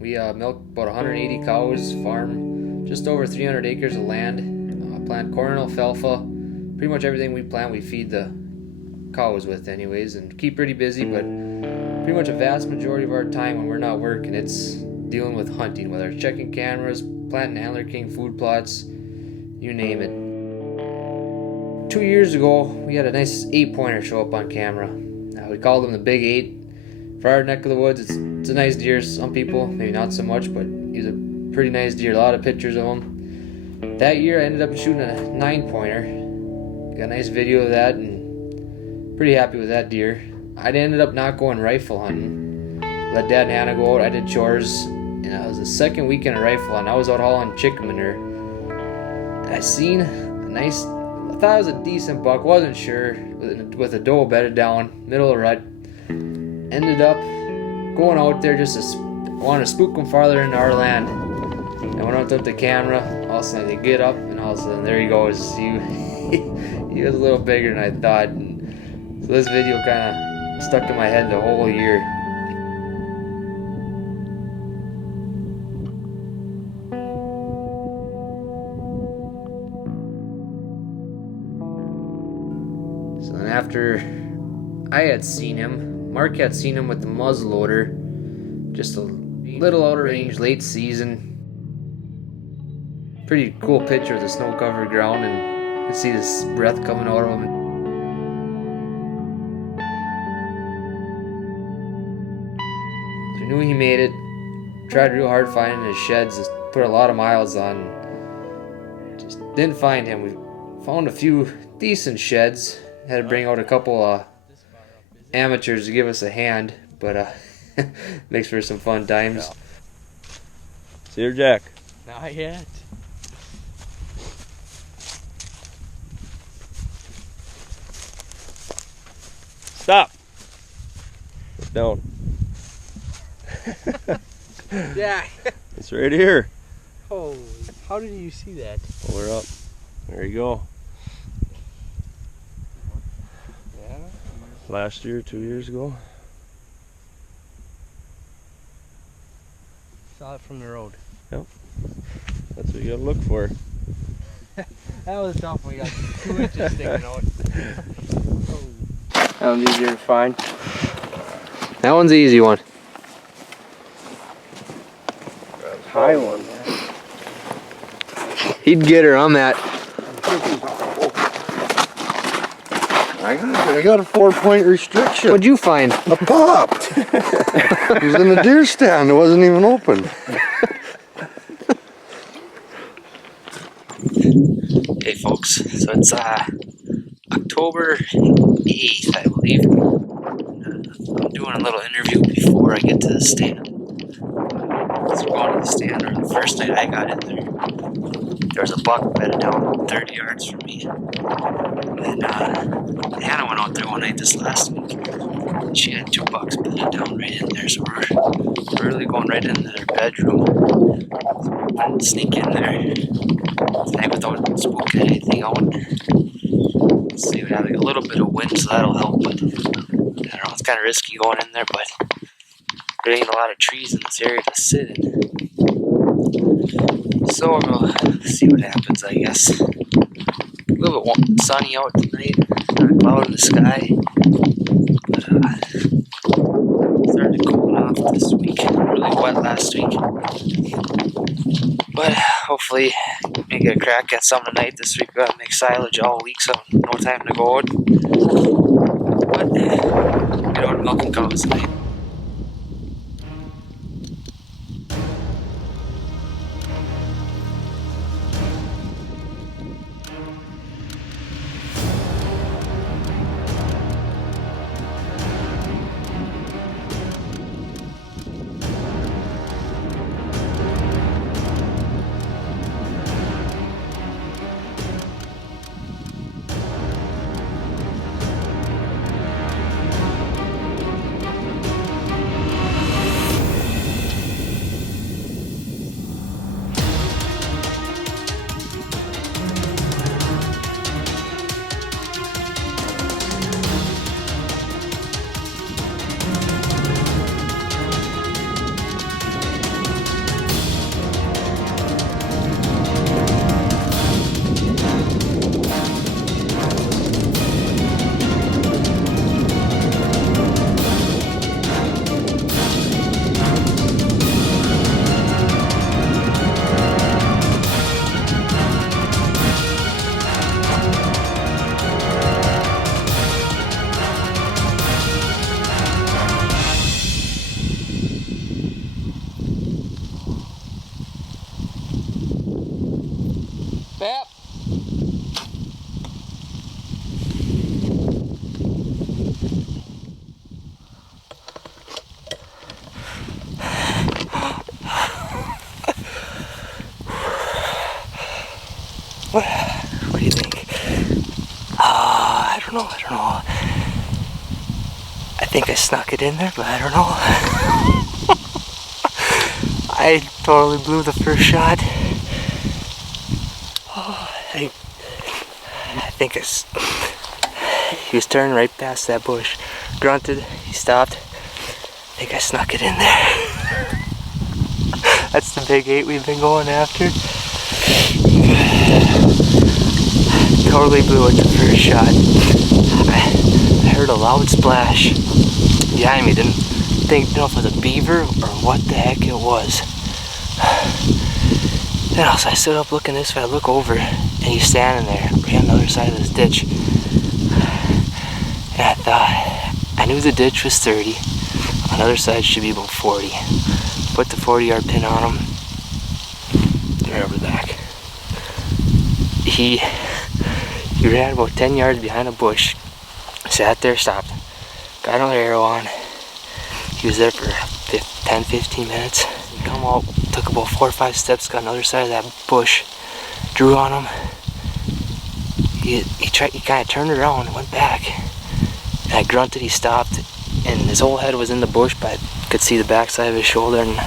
We milk about 180 cows, farm just over 300 acres of land, plant corn and alfalfa. Pretty much everything we plant we feed the cows with anyways, and keep pretty busy, but pretty much a vast majority of our time when we're not working, it's dealing with hunting, whether it's checking cameras, planting antler king food plots, you name it. 2 years ago, we had a nice 8-pointer show up on camera. We called him the Big 8. For our neck of the woods, it's a nice deer. Some people, maybe not so much, but he's a pretty nice deer. A lot of pictures of him. That year, I ended up shooting a 9-pointer. Got a nice video of that, and pretty happy with that deer. I ended up not going rifle hunting. Let Dad and Hannah go out. I did chores, and it was the second weekend of rifle hunting. I was out hauling chicken manure. And I seen a nice, I thought it was a decent buck, wasn't sure, with a doe bedded down, middle of rut. Ended up going out there just to want to spook them farther into our land. I went out with the camera, all of a sudden they get up, and all of a sudden there he goes. He was a little bigger than I thought. And so this video kind of stuck in my head the whole year. So then after I had seen him, Mark had seen him with the muzzleloader, just a little out of range, late season. Pretty cool picture of the snow-covered ground, and you can see this breath coming out of him. So we knew he made it. Tried real hard finding his sheds, just put a lot of miles on. Just didn't find him. We found a few decent sheds. Had to bring out a couple amateurs to give us a hand, but makes for some fun times. See her, Jack? Not yet. Stop! Look down. Yeah. It's right here. Oh, how did you see that? Pull her up. There you go. Yeah. Last year, 2 years ago. Saw it from the road. Yep. That's what you gotta look for. That was tough when we got 2 inches sticking out. That one's easier to find. That one's the easy one. High one. He'd get her on that. I got a 4-point restriction. What'd you find? A popped. It was in a deer stand. It wasn't even open. Hey folks, so it's October 8th, I believe. I'm doing a little interview before I get to the stand. So we're going to the stand, or the first night I got in there was a buck bedded down 30 yards from me. And Hannah went out there one night this last week. And she had 2 bucks bedded down right in there, so we're really going right into their bedroom. So we're going to sneak in there tonight without spooking anything out. See, we have like a little bit of wind, so that'll help, but I don't know, it's kind of risky going in there, but there ain't a lot of trees in this area to sit in. So we're gonna see what happens, I guess. A little bit sunny out tonight, not a cloud in the sky, but started cooling off this week. Really wet last week, but hopefully we get a crack at some tonight. This week we gotta make silage all week, so no time to go out. But get out milking cows tonight. What do you think? I don't know. I think I snuck it in there, but I don't know. I totally blew the first shot. I think he was turning right past that bush. Grunted, he stopped. I think I snuck it in there. That's the big 8 we've been going after. Totally blew it the first shot. I heard a loud splash behind me. Didn't know if it was a beaver or what the heck it was. Then also I stood up looking this way. I look over and he's standing there right on the other side of this ditch. And I thought, I knew the ditch was 30. On the other side should be about 40. Put the 40-yard pin on him. Right over the back. He ran about 10 yards behind a bush. Sat there, stopped. Got another arrow on. He was there for 10-15 minutes. Come out, took about 4 or 5 steps, got on the other side of that bush. Drew on him. He kind of turned around and went back. And I grunted, he stopped. And his whole head was in the bush, but I could see the backside of his shoulder. And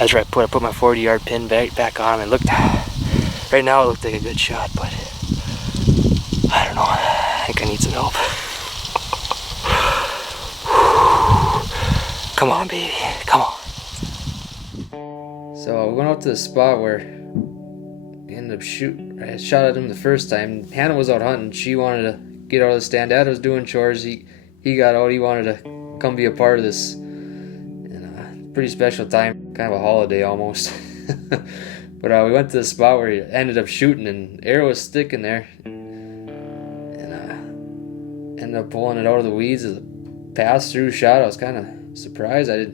as I put my 40-yard pin back on him. It looked, right now it looked like a good shot, but I don't know. I think I need some help. Come on, baby. Come on. So we went out to the spot where we ended up shooting. I shot at him the first time. Hannah was out hunting. She wanted to get out of the stand. Dad was doing chores. He got out. He wanted to come be a part of this. And pretty special time. Kind of a holiday almost. But we went to the spot where he ended up shooting, and arrow was sticking there. And ended up pulling it out of the weeds as a pass-through shot. I was kind of surprised. I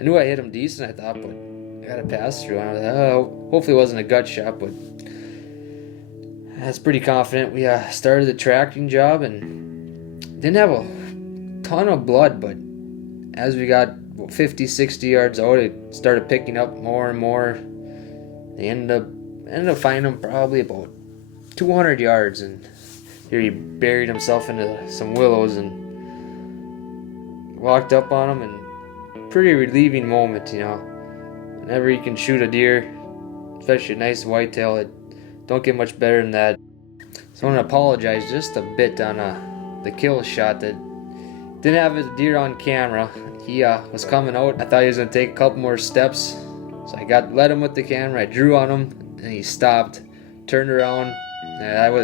knew I hit him decent, I thought, but I got a pass-through. And I was like, oh, hopefully it wasn't a gut shot, but I was pretty confident. We started the tracking job and didn't have a ton of blood, but as we got 50-60 yards out, it started picking up more and more. They ended up finding him probably about 200 yards, and here he buried himself into some willows and walked up on him, and pretty relieving moment, you know. Whenever you can shoot a deer, especially a nice whitetail, it don't get much better than that. So I want to apologize just a bit on the kill shot that didn't have the deer on camera. He was coming out. I thought he was going to take a couple more steps. So I led him with the camera. I drew on him and he stopped, turned around. And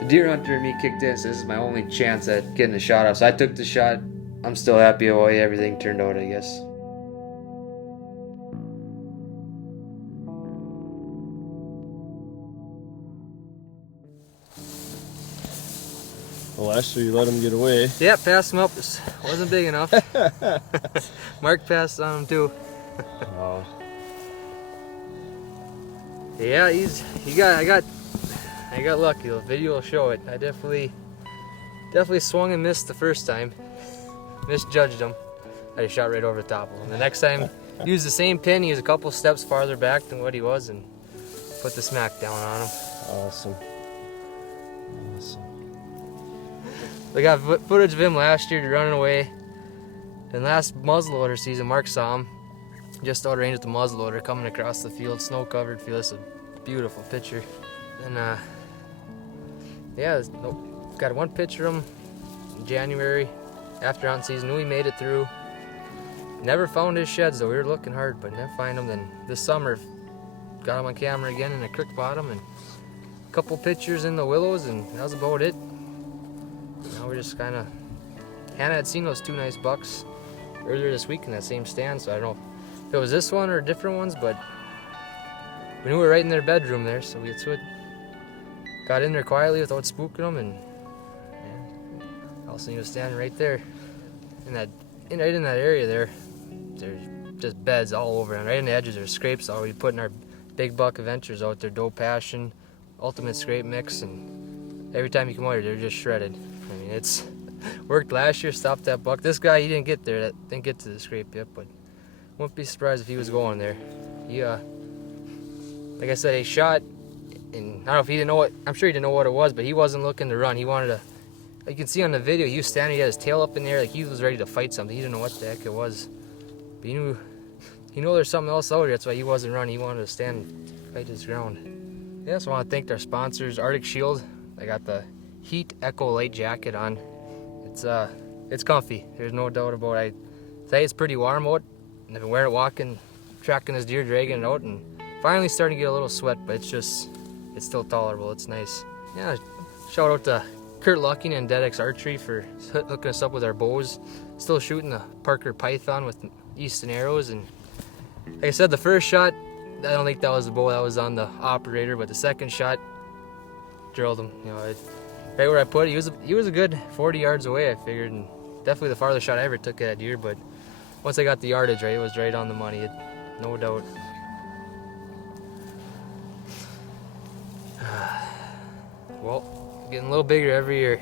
the deer hunter in me kicked in, so this is my only chance at getting a shot off. So I took the shot. I'm still happy with the way everything turned out, I guess. Well, last year you let him get away. Yeah, passed him up. It wasn't big enough. Mark passed on him too. Oh. Yeah, I got lucky. The video will show it. I definitely swung and missed the first time. Misjudged him. I just shot right over the top of him. The next time, used the same pin. He was a couple steps farther back than what he was, and put the smack down on him. Awesome. We got footage of him last year running away. And last muzzleloader season, Mark saw him just out of range with the muzzleloader coming across the field, snow-covered field. It's a beautiful picture. And yeah, got one picture of him in January after hunting season. Knew he made it through. Never found his sheds though. We were looking hard, but didn't find him. Then this summer, got him on camera again in a creek bottom, and a couple pictures in the willows, and that was about it. Now we're just kind of. Hannah had seen those 2 nice bucks earlier this week in that same stand, so I don't know if it was this one or different ones, but we knew we were right in their bedroom there, so we got in there quietly without spooking them, and all of a sudden he was standing right there right in that area there. There's just beds all over, and right in the edges there's scrapes. All we putting our big buck adventures out there, Doe Passion, Ultimate Scrape Mix, and every time you come out here, they're just shredded. I mean, it's worked last year, stopped that buck. This guy, he didn't get there, didn't get to the scrape yet, but wouldn't be surprised if he was going there. He, like I said, he shot And I don't know if he didn't know what, I'm sure he didn't know what it was, but he wasn't looking to run. He wanted to, like you can see on the video, he was standing, he had his tail up in the air, like he was ready to fight something. He didn't know what the heck it was. But he knew there's something else out here, that's why he wasn't running. He wanted to stand and fight his ground. Yeah, so I want to thank our sponsors, Arctic Shield. I got the Heat Echo Light jacket on. It's comfy, there's no doubt about it. Today it's pretty warm out, and I've been wearing it walking, tracking this deer, dragging it out, and finally starting to get a little sweat, but it's still tolerable, it's nice. Yeah, shout out to Kurt Lucking and Dedex Archery for hooking us up with our bows. Still shooting the Parker Python with Easton arrows, and like I said, the first shot, I don't think that was the bow, that was on the operator, but the second shot, drilled him. You know, right where I put it, he was a good 40 yards away, I figured, and definitely the farthest shot I ever took at a deer, but once I got the yardage right, it was right on the money, no doubt. Well, getting a little bigger every year.